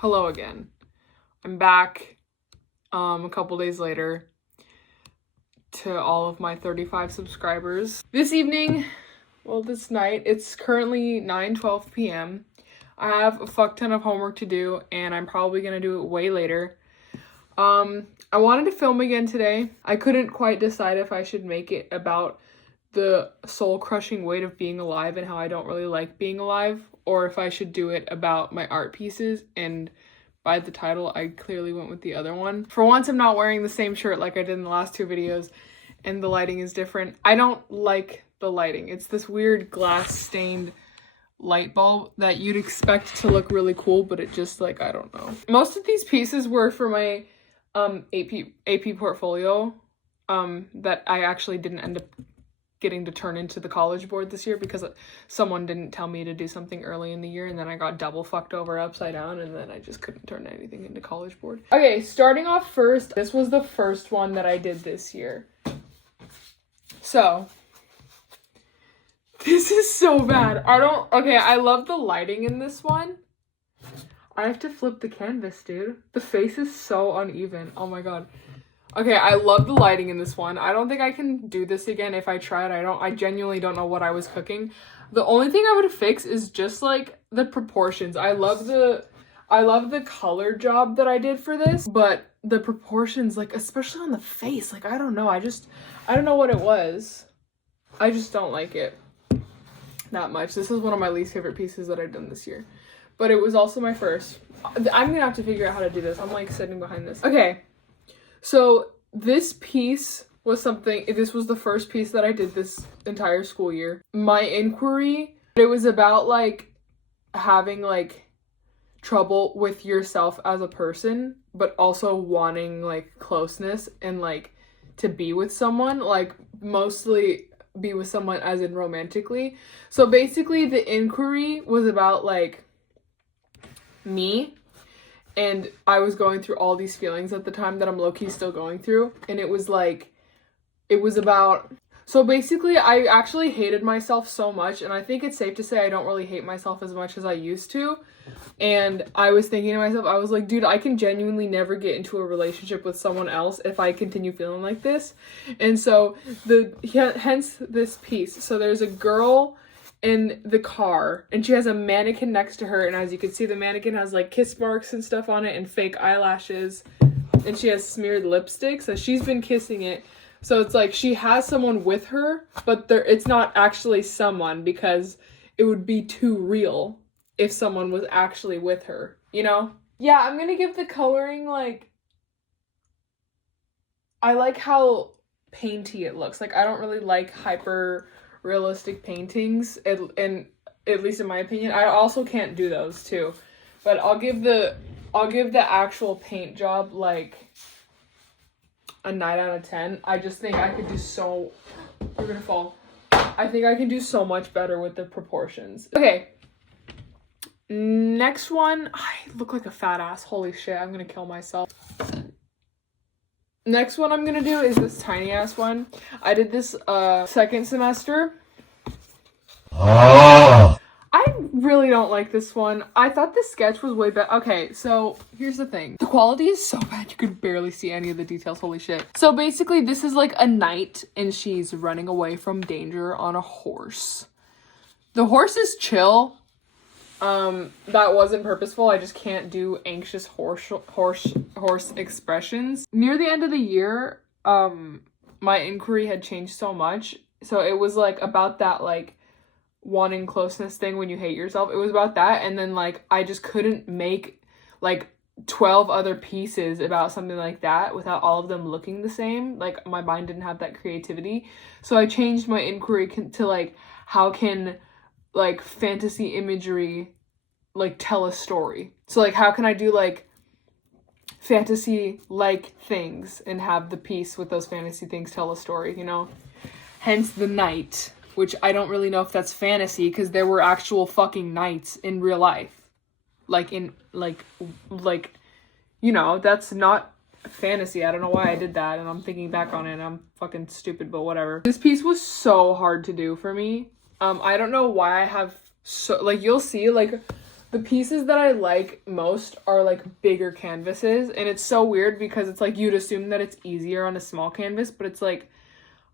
Hello again. I'm back a couple days later to all of my 35 subscribers. This evening, well, this night, it's currently 9:12 p.m. I have a fuck ton of homework to do, and I'm probably gonna do it way later. I wanted to film again today. I couldn't quite decide if I should make it about the soul-crushing weight of being alive and how I don't really like being alive, or if I should do it about my art pieces, and by the title, I clearly went with the other one. For once, I'm not wearing the same shirt like I did in the last two videos, and the lighting is different. I don't like the lighting. It's this weird glass-stained light bulb that you'd expect to look really cool, but it just, like, I don't know. Most of these pieces were for my AP portfolio that I actually didn't end up getting to turn into the College Board this year because someone didn't tell me to do something early in the year, and then I got double fucked over upside down, and then I just couldn't turn anything into College Board. Okay, starting off first, this was the first one that I did this year. So, this is so bad. I love the lighting in this one. I have to flip the canvas, dude. The face is so uneven. Oh my god. Okay, I love the lighting in this one. I don't think I can do this again if I tried. I genuinely don't know what I was cooking. The only thing I would fix is just like the proportions. I love the color job that I did for this, but the proportions, like especially on the face, like I don't know. I don't know what it was. I just don't like it that much. This is one of my least favorite pieces that I've done this year. But it was also my first. I'm gonna have to figure out how to do this. I'm like sitting behind this. Okay. So this piece was this was the first piece that I did this entire school year. My inquiry, it was about like having like trouble with yourself as a person, but also wanting like closeness and like to be with someone, like mostly be with someone as in romantically. So basically the inquiry was about like me, and I was going through all these feelings at the time that I'm low-key still going through, and it was about, so basically I actually hated myself so much, and I think it's safe to say I don't really hate myself as much as I used to, and I was thinking to myself, I was like, dude, I can genuinely never get into a relationship with someone else if I continue feeling like this. And so hence this piece. So there's a girl in the car, and she has a mannequin next to her, and as you can see, the mannequin has like kiss marks and stuff on it and fake eyelashes, and she has smeared lipstick, so she's been kissing it. So it's like she has someone with her, but it's not actually someone, because it would be too real if someone was actually with her, you know? Yeah, I'm gonna give the coloring, like, I like how painty it looks. Like, I don't really like hyper realistic paintings, and at least in my opinion. I also can't do those too, but I'll give the actual paint job like a 9 out of 10. I just think I could do you're gonna fall. I think I can do so much better with the proportions. Okay, next one. I look like a fat ass. Holy shit, I'm gonna kill myself. Next one I'm gonna do is this tiny ass one. I did this second semester. I really don't like this one. I thought the sketch was way better. Okay, so here's the thing. The quality is so bad you could barely see any of the details. Holy shit. So basically this is like a knight, and she's running away from danger on a horse. The horse is chill. That wasn't purposeful. I just can't do anxious horse expressions. Near the end of the year, my inquiry had changed so much. So it was like about that like wanting closeness thing when you hate yourself. It was about that, and then like I just couldn't make like 12 other pieces about something like that without all of them looking the same. Like my mind didn't have that creativity. So I changed my inquiry to like, how can like fantasy imagery like tell a story? So like, how can I do like fantasy like things and have the piece with those fantasy things tell a story, you know? Hence the knight, which I don't really know if that's fantasy, because there were actual fucking knights in real life. Like in like you know, that's not fantasy. I don't know why I did that, and I'm thinking back on it and I'm fucking stupid, but whatever. This piece was so hard to do for me. I don't know why I have so, like, you'll see like the pieces that I like most are like bigger canvases, and it's so weird because it's like you'd assume that it's easier on a small canvas, but it's like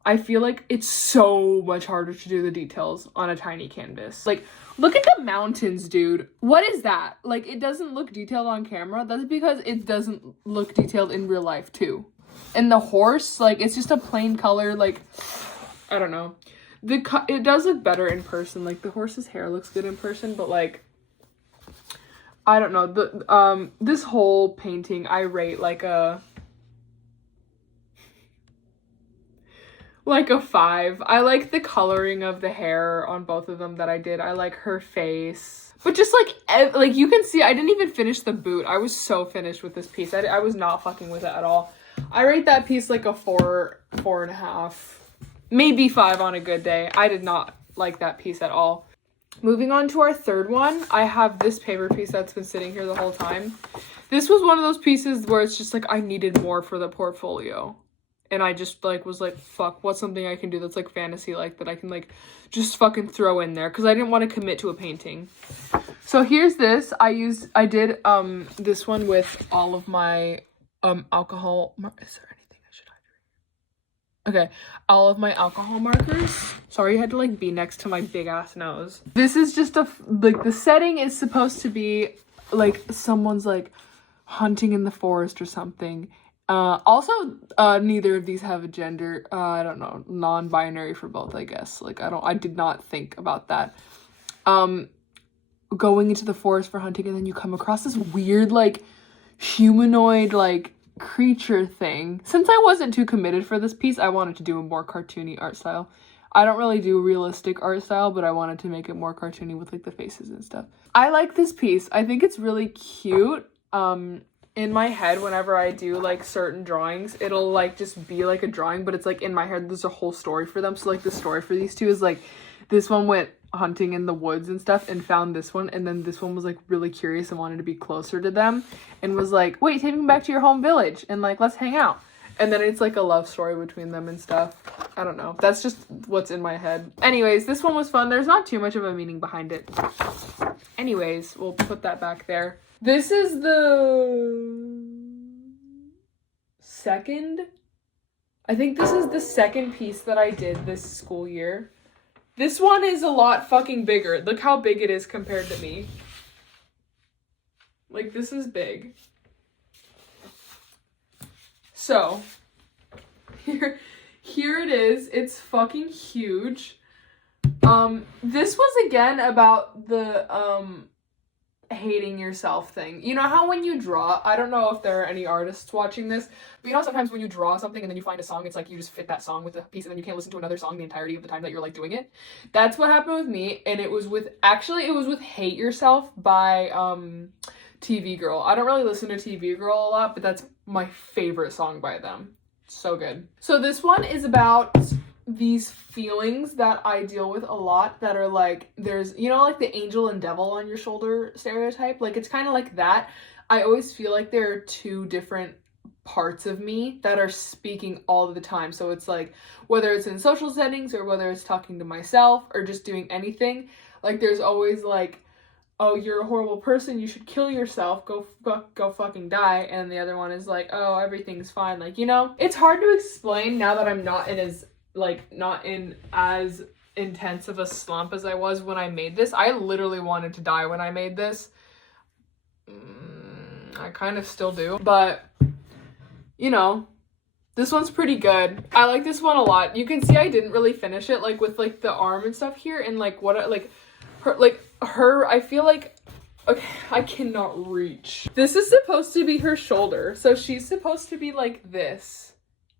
I feel like it's so much harder to do the details on a tiny canvas. Like, look at the mountains, dude. What is that? Like, it doesn't look detailed on camera. That's because it doesn't look detailed in real life, too. And the horse, like, it's just a plain color, like, I don't know. It does look better in person. Like, the horse's hair looks good in person, but, like, I don't know. This whole painting, I rate like a 5. I like the coloring of the hair on both of them that I did. I like her face. But just like you can see, I didn't even finish the boot. I was so finished with this piece. I was not fucking with it at all. I rate that piece like a 4, 4.5, maybe 5 on a good day. I did not like that piece at all. Moving on to our third one, I have this paper piece that's been sitting here the whole time. This was one of those pieces where it's just like I needed more for the portfolio. And I just, like, was like, fuck, what's something I can do that's, like, fantasy-like that I can, like, just fucking throw in there? Because I didn't want to commit to a painting. So here's this. I did, this one with all of my, alcohol. Is there anything I should hide? Okay. All of my alcohol markers. Sorry, you had to, like, be next to my big-ass nose. This is just like, the setting is supposed to be, like, someone's, like, hunting in the forest or something. Also, neither of these have a gender. I don't know, non-binary for both, I guess. Like, I did not think about that. Going into the forest for hunting, and then you come across this weird, like, humanoid, like, creature thing. Since I wasn't too committed for this piece, I wanted to do a more cartoony art style. I don't really do realistic art style, but I wanted to make it more cartoony with, like, the faces and stuff. I like this piece. I think it's really cute. In my head, whenever I do, like, certain drawings, it'll, like, just be, like, a drawing, but it's, like, in my head, there's a whole story for them. So, like, the story for these two is, like, this one went hunting in the woods and stuff and found this one, and then this one was, like, really curious and wanted to be closer to them and was like, wait, take me back to your home village and, like, let's hang out. And then it's, like, a love story between them and stuff. I don't know. That's just what's in my head. Anyways, this one was fun. There's not too much of a meaning behind it. Anyways, we'll put that back there. This is the I think this is the second piece that I did this school year. This one is a lot fucking bigger. Look how big it is compared to me. Like, this is big. So, here it is. It's fucking huge. This was again about the, hating yourself thing. You know how when you draw, I don't know if there are any artists watching this, but you know sometimes when you draw something and then you find a song, it's like you just fit that song with the piece and then you can't listen to another song the entirety of the time that you're like doing it. That's what happened with me, and it was with Hate Yourself by TV Girl. I don't really listen to TV Girl a lot, but that's my favorite song by them. So good. So this one is about these feelings that I deal with a lot that are like, there's, you know, like the angel and devil on your shoulder stereotype, like it's kind of like that. I always feel like there are two different parts of me that are speaking all the time. So it's like, whether it's in social settings or whether it's talking to myself or just doing anything, like there's always like, oh, you're a horrible person, you should kill yourself, go fucking die. And the other one is like, oh, everything's fine. Like, you know, it's hard to explain now that I'm not in as intense of a slump as I was when I made this. I literally wanted to die when I made this. I kind of still do, but you know, this one's pretty good. I like this one a lot. You can see I didn't really finish it, like with like the arm and stuff here, and like what, like her, I feel like, okay, I cannot reach. This is supposed to be her shoulder, so she's supposed to be like this,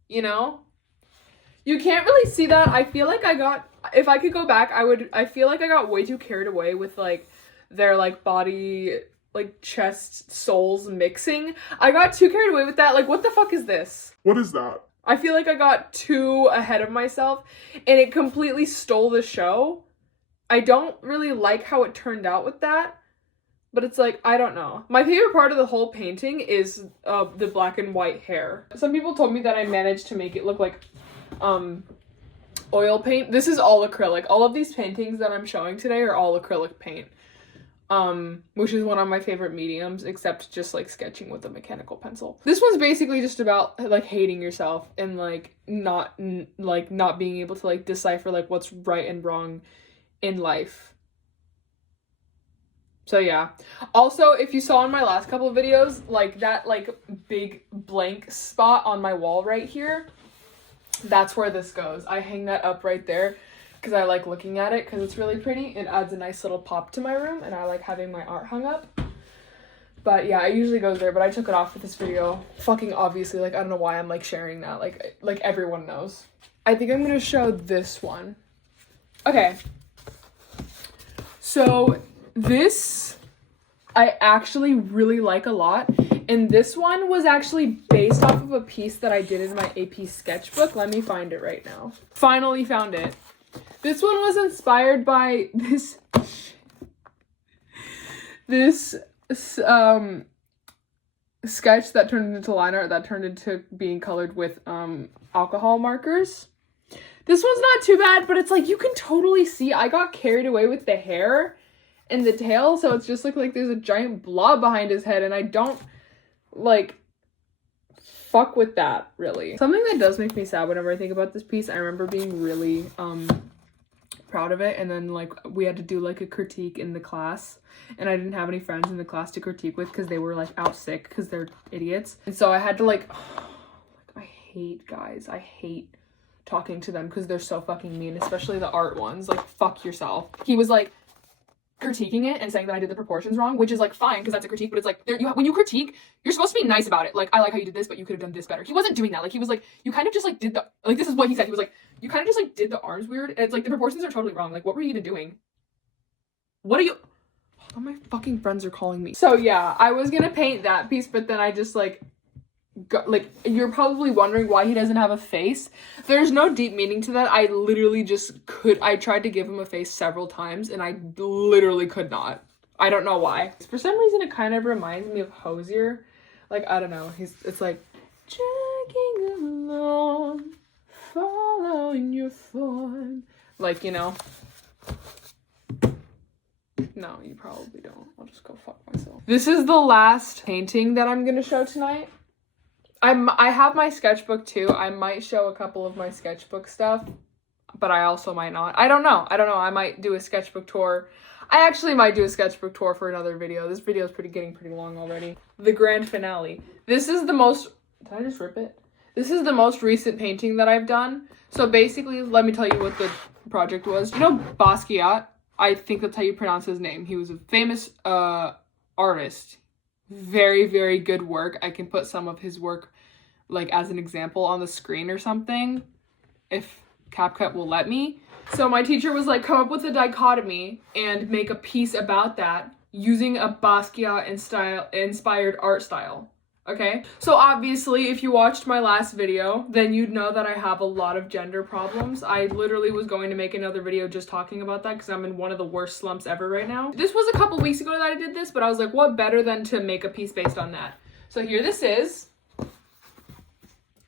you know? You can't really see that. I feel like if I could go back, I feel like I got way too carried away with like their like body, like chest, soles mixing. I got too carried away with that. Like, what the fuck is this? What is that? I feel like I got too ahead of myself and it completely stole the show. I don't really like how it turned out with that, but it's like, I don't know. My favorite part of the whole painting is the black and white hair. Some people told me that I managed to make it look like oil paint. This is all acrylic. All of these paintings that I'm showing today are all acrylic paint. which is one of my favorite mediums, except just like sketching with a mechanical pencil. This one's basically just about like hating yourself and like not being able to like decipher like what's right and wrong in life. So yeah. Also, if you saw in my last couple of videos, like that like big blank spot on my wall right here, that's where this goes. I hang that up right there because I like looking at it because it's really pretty. It adds a nice little pop to my room and I like having my art hung up. But yeah, it usually goes there, but I took it off for this video. Fucking obviously, like I don't know why I'm like sharing that. Like everyone knows. I think I'm gonna show this one. Okay. So this I actually really like a lot, and this one was actually based off of a piece that I did in my AP sketchbook. Let me find it right now. Finally found it. This one was inspired by this sketch that turned into line art that turned into being colored with alcohol markers. This one's not too bad, but it's like you can totally see I got carried away with the hair and the tail, so it's just like there's a giant blob behind his head, and I don't like fuck with that really. Something that does make me sad whenever I think about this piece, I remember being really proud of it, and then like we had to do like a critique in the class, and I didn't have any friends in the class to critique with because they were like out sick because they're idiots, and so I had to like I hate guys. I hate talking to them because they're so fucking mean, especially the art ones. Like, fuck yourself. He was like critiquing it and saying that I did the proportions wrong, which is like fine because that's a critique, but it's like when you critique, you're supposed to be nice about it. Like, I like how you did this, but you could have done this better. He wasn't doing that. Like, he was like, you kind of just like did the, like, this is what he said. He was like, you kind of just like did the arms weird, and it's like the proportions are totally wrong. Like, what were you even doing? What are you? Oh, my fucking friends are calling me. So yeah, I was gonna paint that piece, but then I just like you're probably wondering why he doesn't have a face. There's no deep meaning to that. I literally just I tried to give him a face several times and I literally could not. I don't know why. For some reason it kind of reminds me of Hosier. Like, I don't know. It's like dragging along, following your form. Like, you know. No, you probably don't. I'll just go fuck myself. This is the last painting that I'm gonna show tonight. I have my sketchbook too. I might show a couple of my sketchbook stuff, but I also might not. I don't know. I might do a sketchbook tour. I actually might do a sketchbook tour for another video. This video is getting pretty long already. The grand finale. This is the most, did I just rip it? This is the most recent painting that I've done. So basically, let me tell you what the project was. You know Basquiat? I think that's how you pronounce his name. He was a famous artist. Very, very good work. I can put some of his work like as an example on the screen or something if CapCut will let me. So my teacher was like, come up with a dichotomy and make a piece about that using a Basquiat inspired art style. Okay, so obviously if you watched my last video, then you'd know that I have a lot of gender problems. I literally was going to make another video just talking about that because I'm in one of the worst slumps ever right now. This was a couple weeks ago that I did this, but I was like, what better than to make a piece based on that? So here this is.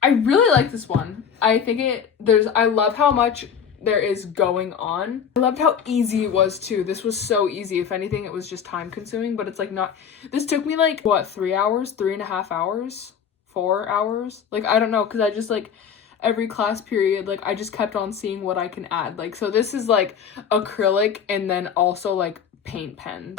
I really like this one. I think I love how much there is going on. I loved how easy it was too. This was so easy. If anything, it was just time consuming, but it's like not, this took me like, what, 3 hours, 3.5 hours, 4 hours? Like, I don't know. Cause I just like every class period, like I just kept on seeing what I can add. Like, so this is like acrylic and then also like paint pen.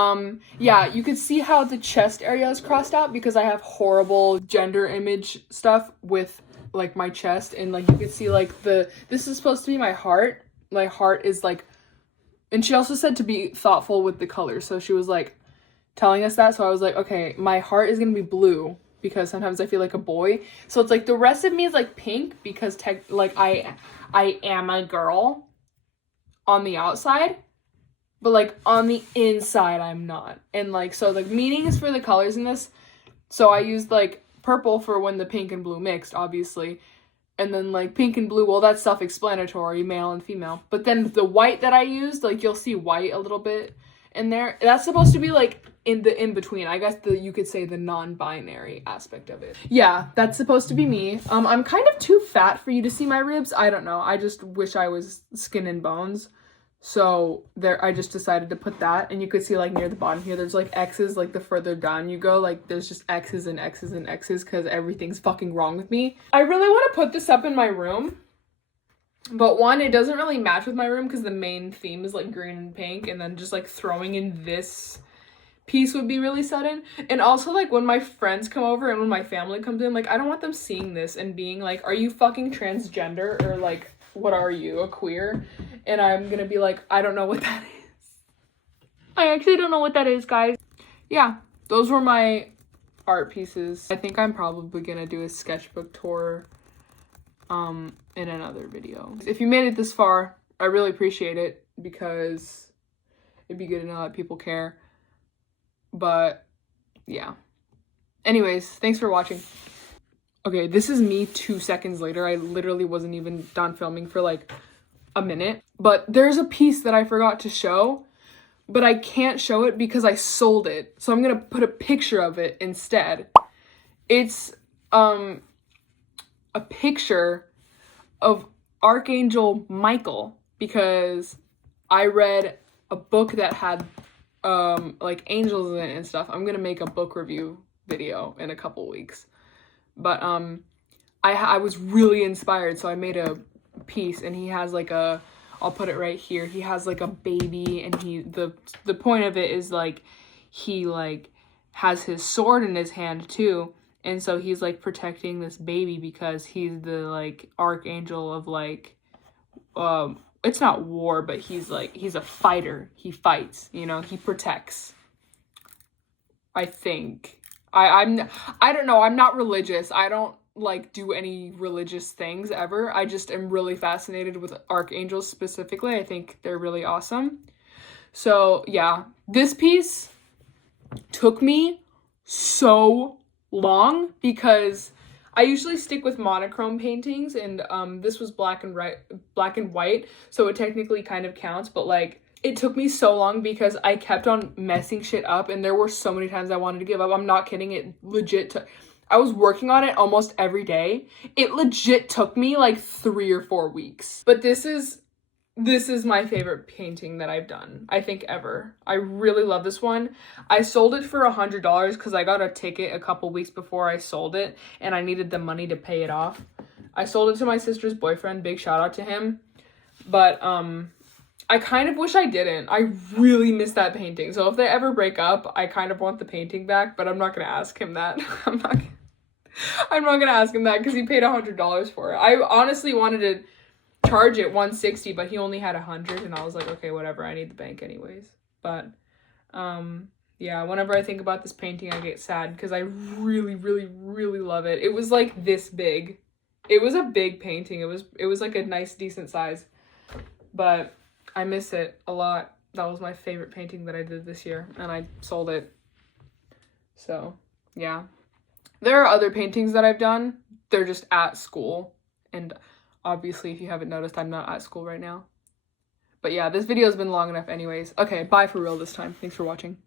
Yeah, you could see how the chest area is crossed out because I have horrible gender image stuff with like my chest, and like you could see like this is supposed to be my heart. My heart is like, and she also said to be thoughtful with the colors, so she was like telling us that, so I was like, okay, my heart is gonna be blue because sometimes I feel like a boy, so it's like the rest of me is like pink because like I am a girl on the outside, but like on the inside I'm not. And like, so the meanings for the colors in this, so I used like purple for when the pink and blue mixed, obviously, and then like pink and blue, well, that's self-explanatory, male and female, but then the white that I used, like you'll see white a little bit in there, that's supposed to be like in between, I guess you could say the non-binary aspect of it. Yeah, that's supposed to be me. I'm kind of too fat for you to see my ribs. I don't know, I just wish I was skin and bones. So there, I just decided to put that, and you could see like near the bottom here, there's like X's, like the further down you go, like there's just X's and X's and X's because everything's fucking wrong with me. I really want to put this up in my room, but one, it doesn't really match with my room because the main theme is like green and pink, and then just like throwing in this piece would be really sudden. And also like when my friends come over and when my family comes in, like I don't want them seeing this and being like, are you fucking transgender, or like, what are you, a queer? And I'm gonna be like, I don't know what that is. I actually don't know what that is, guys. Yeah, those were my art pieces. I think I'm probably gonna do a sketchbook tour in another video. If you made it this far, I really appreciate it because it'd be good to know that people care. But yeah. Anyways, thanks for watching. Okay, this is me 2 seconds later. I literally wasn't even done filming for like a minute. But there's a piece that I forgot to show, but I can't show it because I sold it. So I'm gonna put a picture of it instead. It's a picture of Archangel Michael because I read a book that had like angels in it and stuff. I'm gonna make a book review video in a couple weeks. But I was really inspired, so I made a piece, and he has like a, I'll put it right here. He has like a baby, and the point of it is like he like has his sword in his hand too, and so he's like protecting this baby because he's the like archangel of like it's not war, but he's a fighter. He fights, you know, he protects. I think. I don't know. I'm not religious. I don't like do any religious things ever. I just am really fascinated with archangels specifically. I think they're really awesome. So yeah, this piece took me so long because I usually stick with monochrome paintings, and this was black and white, so it technically kind of counts, but like it took me so long because I kept on messing shit up, and there were so many times I wanted to give up. I'm not kidding. It legit I was working on it almost every day. It legit took me like 3 or 4 weeks. But this is my favorite painting that I've done, I think, ever. I really love this one. I sold it for $100 because I got a ticket a couple weeks before I sold it, and I needed the money to pay it off. I sold it to my sister's boyfriend. Big shout out to him. But I kind of wish I didn't. I really miss that painting. So if they ever break up, I kind of want the painting back, but I'm not going to ask him that. I'm not going to ask him that because he paid $100 for it. I honestly wanted to charge it $160, but he only had $100, and I was like, okay, whatever. I need the bank anyways. But yeah, whenever I think about this painting, I get sad because I really, really, really love it. It was like this big. It was a big painting. It was like a nice, decent size. But I miss it a lot. That was my favorite painting that I did this year, and I sold it. So, yeah. There are other paintings that I've done. They're just at school. And obviously, if you haven't noticed, I'm not at school right now. But yeah, this video has been long enough anyways. Okay, bye for real this time. Thanks for watching.